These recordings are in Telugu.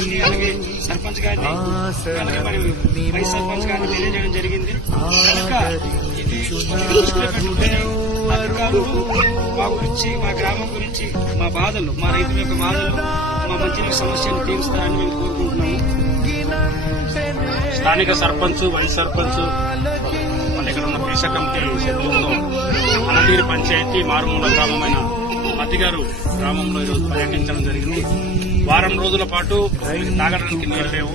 గారిని అలాగే సర్పంచ్ గారిని అలాగే మరి వైస్ సర్పంచ్ గారిని తెలియజేయడం జరిగింది. కనుక ఇది దృష్టిలో పెట్టుకుంటే అధికారులు మా గురించి, మా గ్రామం గురించి, మా బాధలు, మా రైతుల యొక్క బాధలు, మా మంచినీటి సమస్యను తీరుస్తారని మేము కోరుకుంటున్నాము. స్థానిక సర్పంచ్, వైస్ సర్పంచ్, మన ఇక్కడ ఉన్న పీసా కమిటీ సభ్యులతో అనంతగిరి పంచాయతీ మారుమూల గ్రామమైన మద్దిగారు గ్రామంలో ఈరోజు పర్యటించడం జరిగింది. వారం రోజుల పాటు తాగడానికి నీరు లేవు.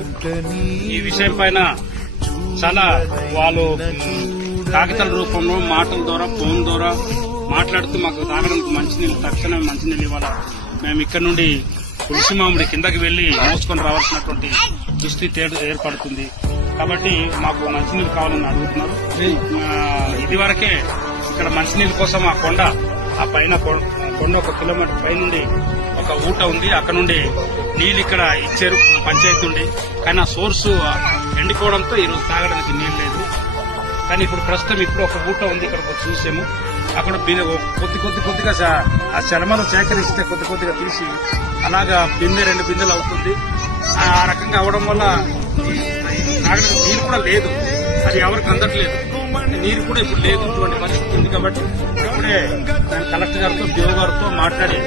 ఈ విషయం పైన చాలా వాళ్ళు కాగితాల రూపంలో, మాటల ద్వారా, ఫోన్ ద్వారా మాట్లాడుతూ మాకు తాగడానికి మంచినీళ్ళు, తక్షణమే మంచినీళ్ళు ఇవ్వాలా, మేము ఇక్కడ నుండి తులసి మామిడి కిందకి వెళ్లి మోసుకొని రావాల్సినటువంటి దుస్థితి ఏర్పడుతుంది. కాబట్టి మాకు మంచినీళ్ళు కావాలని అడుగుతున్నారు. ఇది వరకే ఇక్కడ మంచినీళ్ళ కోసం ఆ కొండ, ఆ పైన కొండ 1 కిలోమీటర్ పైనుండి ఒక ఊట ఉంది. అక్కడ నుండి నీళ్లు ఇక్కడ ఇచ్చారు పంచాయతీ నుండి. కానీ ఆ సోర్సు ఎండిపోవడంతో ఈరోజు తాగడానికి నీళ్లు లేదు. కానీ ఇప్పుడు ప్రస్తుతం ఒక ఊట ఉంది, ఇక్కడ చూసాము. అక్కడ కొద్దిగా ఆ చలమలు సేకరిస్తే కొద్దిగా తీసి అలాగా 1-2 బిందెలు అవుతుంది. ఆ రకంగా అవడం వల్ల తాగడానికి నీరు కూడా లేదు, అది ఎవరికి అందట్లేదు. నీరు కూడా ఇప్పుడు లేదు, ఇటువంటి పరిస్థితి ఉంది. కాబట్టి ఇప్పుడే కలెక్టర్ గారితో, డిఓ గారితో మాట్లాడి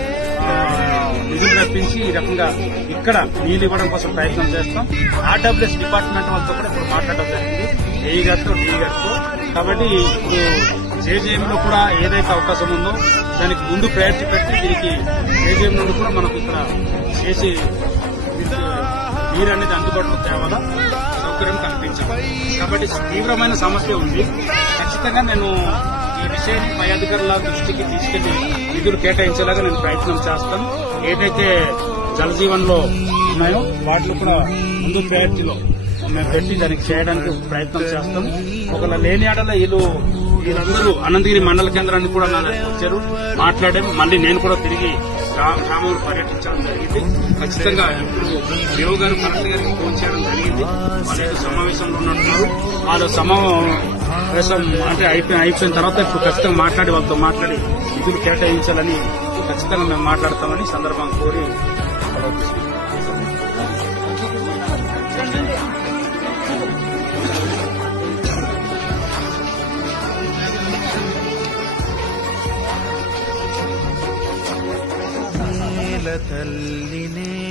నిధులు రప్పించి ఈ రకంగా ఇక్కడ నీళ్లు ఇవ్వడం కోసం ప్రయత్నం చేస్తాం. ఆర్డబ్ల్యూఎస్ డిపార్ట్మెంట్ వాళ్ళతో కూడా ఇప్పుడు మాట్లాడడం జరిగింది, ఏఈ గారితో, డిఈ గారితో. కాబట్టి ఇప్పుడు జేజేఎంలో కూడా ఏదైతే అవకాశం ఉందో దానికి ముందు ప్రయారిటీ పెట్టి దీనికి జేజేఎం నుండి కూడా మనకు ఇక్కడ చేసి నీరు అనేది అందుబాటులో తేవాలా, సౌకర్యం కల్పించాలి. కాబట్టి తీవ్రమైన సమస్య ఉంది. ఖచ్చితంగా నేను ఈ విషయాన్ని పై అధికారుల దృష్టికి తీసుకెళ్లి నిధులు కేటాయించేలాగా నేను ప్రయత్నం చేస్తాను. ఏదైతే జలజీవన్లో ఉన్నాయో వాటిలో కూడా ముందు ప్రయారిటీలో మేము పెట్టి దానికి చేయడానికి ప్రయత్నం చేస్తాం. ఒకవేళ లేని ఆడల వీళ్ళందరూ అనంతగిరి మండల కేంద్రాన్ని కూడా నా దగ్గర వచ్చారు, మాట్లాడాం. మళ్ళీ నేను కూడా తిరిగి గ్రామంలో పర్యటించడం జరిగింది. ఖచ్చితంగా ఇప్పుడు దేవు గారు కలెక్టర్ గారికి ఫోన్ చేయడం జరిగింది. వాళ్ళు సమావేశంలో ఉన్నట్టున్నారు. వాళ్ళ సమావేశం అంటే అయిపోయిన తర్వాత ఇప్పుడు ఖచ్చితంగా వాళ్ళతో మాట్లాడి నిధులు కేటాయించాలని ఖచ్చితంగా మేము మాట్లాడతామని సందర్భంగా కోరి